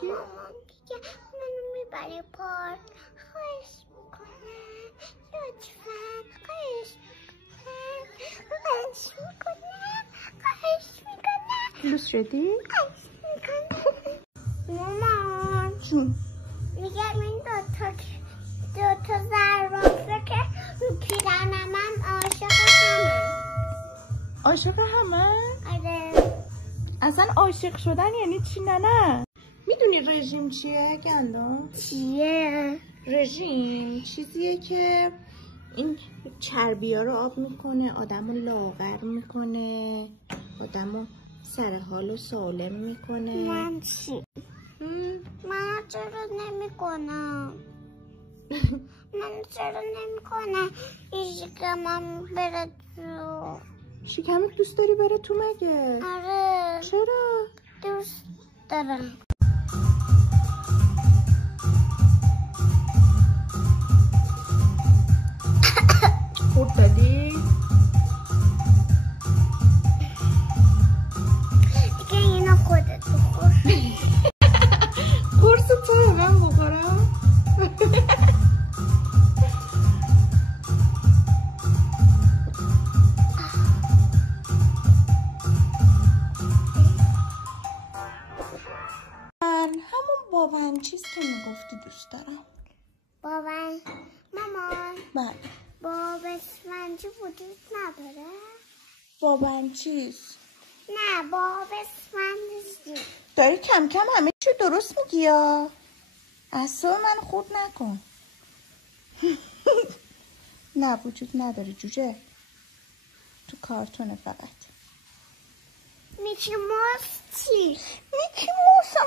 چی؟ مامان دیگه منو میبره پارک. خواهش میکنم لطفا. خواهش میکنم. لوس شدی؟ مامان جون میگم این دوتا زرافه که رو پیرنم هم عاشق همه. عاشق همه؟ آره. اصلا عاشق شدن یعنی چی؟ نه میدونی رژیم چیه گندم؟ چیه؟ رژیم چیزیه که این چربی ها رو آب میکنه، آدم رو لاغر میکنه، آدم رو سر حال و سالم میکنه. من چی؟ من چرا نمی کنم؟ شکمم بره تو. شکمت دوست داری بره تو مگه؟ آره چرا؟ دوست دارم. خورد دادی؟ دیگه اینو خودت بخور. قرص تو من بخورم؟ همون بابن چیز که میگفتی دوست دارم. بابن مامان بله. باب اسفنجی وجود نداره؟ بابن چیز؟ نه باب اسفنجی. داری کم کم همه چی درست میگی یا؟ اعصاب من خورد نکن. نه وجود نداره جوجه، تو کارتونه فقط. میکی موس چی؟ میکی موس هم